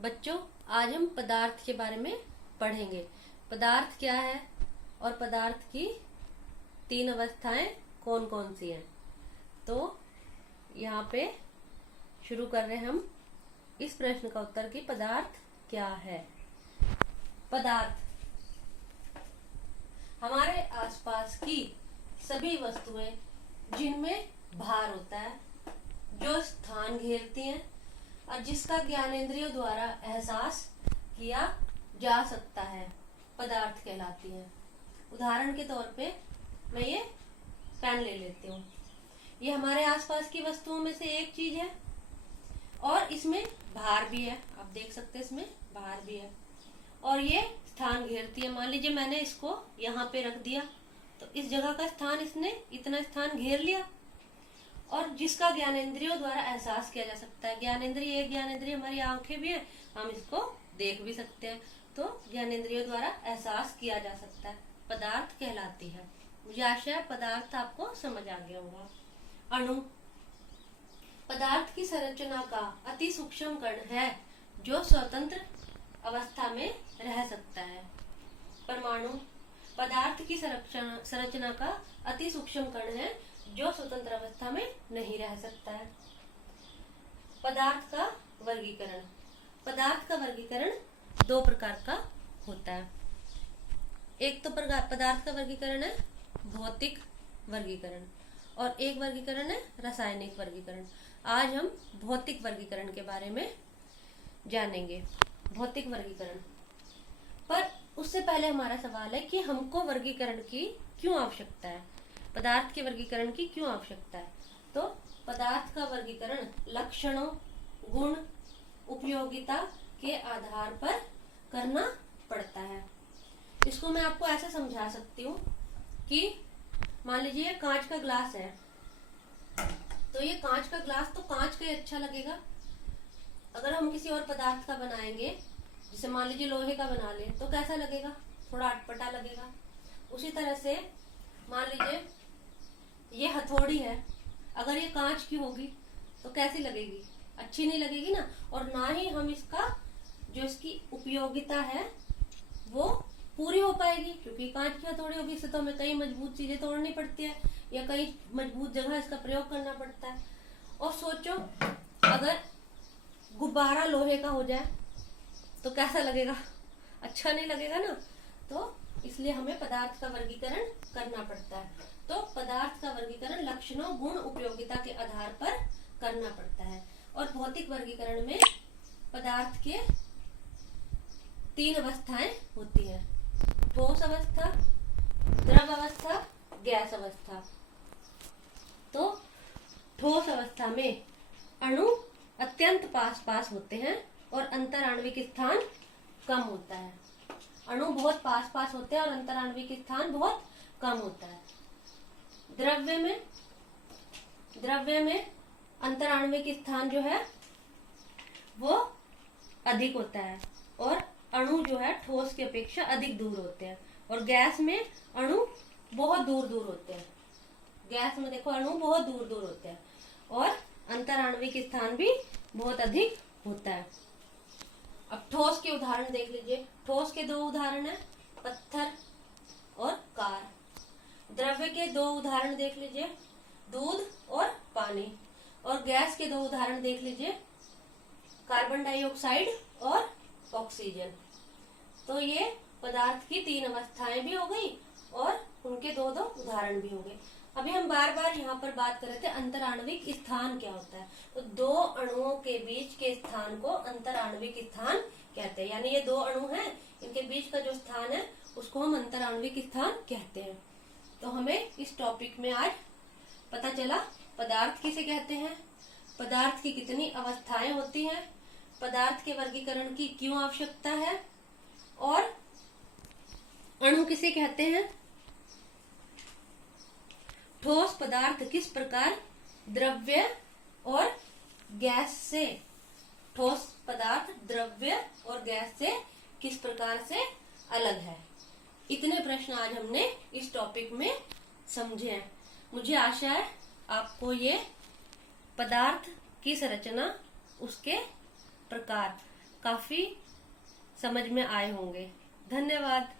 बच्चों, आज हम पदार्थ के बारे में पढ़ेंगे। पदार्थ क्या है और पदार्थ की तीन अवस्थाएं कौन कौन सी हैं। तो यहाँ पे शुरू कर रहे हैं हम इस प्रश्न का उत्तर कि पदार्थ क्या है। पदार्थ हमारे आसपास की सभी वस्तुएं जिनमें भार होता है, जो स्थान घेरती हैं और जिसका ज्ञानेंद्रियों द्वारा एहसास किया जा सकता है, पदार्थ कहलाती है। उदाहरण के तौर पे मैं ये पेन ले लेती हूँ। ये हमारे आसपास की वस्तुओं में से एक चीज है और इसमें भार भी है। आप देख सकते हैं इसमें भार भी है और ये स्थान घेरती है। मान लीजिए मैंने इसको यहाँ पे रख दिया तो इस जगह का स्थान इसने इतना स्थान घेर लिया और जिसका ज्ञानेंद्रियों द्वारा एहसास किया जा सकता है। ज्ञानेंद्रिय, एक ज्ञानेंद्रिय हमारी आंखें भी है, हम इसको देख भी सकते हैं, तो ज्ञानेंद्रियों द्वारा एहसास किया जा सकता है, पदार्थ कहलाती है। मुझे आशा है पदार्थ आपको समझ आ गया होगा। अणु पदार्थ की संरचना का अति सूक्ष्म कण है जो स्वतंत्र अवस्था में रह सकता है। परमाणु पदार्थ की संरचना का अति सूक्ष्म कण है जो स्वतंत्र अवस्था में नहीं रह सकता है। पदार्थ का वर्गीकरण पदार्थ का वर्गीकरण दो प्रकार का होता है। एक तो पदार्थ का वर्गीकरण है भौतिक वर्गीकरण और एक वर्गीकरण है रासायनिक वर्गीकरण। आज हम भौतिक वर्गीकरण के बारे में जानेंगे। भौतिक वर्गीकरण पर उससे पहले हमारा सवाल है कि हमको वर्गीकरण की क्यों आवश्यकता है, पदार्थ के वर्गीकरण की क्यों आवश्यकता है। तो पदार्थ का वर्गीकरण लक्षणों, गुण, उपयोगिता के आधार पर करना पड़ता है। इसको मैं आपको ऐसे समझा सकती हूँ कि मान लीजिए कांच का ग्लास है, तो ये कांच का ग्लास तो कांच का ही अच्छा लगेगा। अगर हम किसी और पदार्थ का बनाएंगे, जैसे मान लीजिए लोहे का बना ले, तो कैसा लगेगा, थोड़ा अटपटा लगेगा। उसी तरह से मान लीजिए ये हथौड़ी है, अगर ये कांच की होगी तो कैसी लगेगी, अच्छी नहीं लगेगी ना। और ना ही हम इसका जो इसकी उपयोगिता है वो पूरी हो पाएगी, क्योंकि कांच की हथौड़ी होगी, इससे तो हमें कई मजबूत चीजें तोड़नी पड़ती है या कई मजबूत जगह इसका प्रयोग करना पड़ता है। और सोचो अगर गुब्बारा लोहे का हो जाए तो कैसा लगेगा, अच्छा नहीं लगेगा ना। तो इसलिए हमें पदार्थ का वर्गीकरण करना पड़ता है। तो पदार्थ का वर्गीकरण लक्षणों, गुण, उपयोगिता के आधार पर करना पड़ता है। और भौतिक वर्गीकरण में पदार्थ के तीन अवस्थाएं होती हैं: ठोस अवस्था, द्रव अवस्था, गैस अवस्था। तो ठोस अवस्था में अणु अत्यंत पास पास होते हैं और अंतराण्विक स्थान कम होता है। अणु बहुत पास पास होते हैं और अंतराण्विक स्थान बहुत कम होता है। द्रव्य में अंतराण्विक स्थान जो है वो अधिक होता है और अणु जो है ठोस की अपेक्षा अधिक दूर होते हैं। और गैस में अणु बहुत दूर दूर होते हैं। गैस में देखो अणु बहुत दूर दूर होते हैं और अंतराण्विक स्थान भी बहुत अधिक होता है। अब ठोस के उदाहरण देख लीजिए। ठोस के दो उदाहरण है, पत्थर और कार। द्रव्य के दो उदाहरण देख लीजिए, दूध और पानी। और गैस के दो उदाहरण देख लीजिए, कार्बन डाइऑक्साइड और ऑक्सीजन। तो ये पदार्थ की तीन अवस्थाएं भी हो गई और उनके दो दो उदाहरण भी हो गए। अभी हम बार बार यहाँ पर बात कर रहे थे अंतराण्विक स्थान क्या होता है। तो दो अणुओं के बीच के स्थान को अंतराण्विक स्थान कहते हैं। यानी ये दो अणु हैं, इनके बीच का जो स्थान है उसको हम अंतराण्विक स्थान कहते हैं। तो हमें इस टॉपिक में आज पता चला पदार्थ किसे कहते हैं, पदार्थ की कितनी अवस्थाएं होती हैं, पदार्थ के वर्गीकरण की क्यों आवश्यकता है और अणु किसे कहते हैं, ठोस पदार्थ किस प्रकार द्रव्य और गैस से, ठोस पदार्थ द्रव्य और गैस से किस प्रकार से अलग है। इतने प्रश्न आज हमने इस टॉपिक में समझे हैं। मुझे आशा है आपको ये पदार्थ की संरचना, उसके प्रकार, काफी समझ में आए होंगे। धन्यवाद।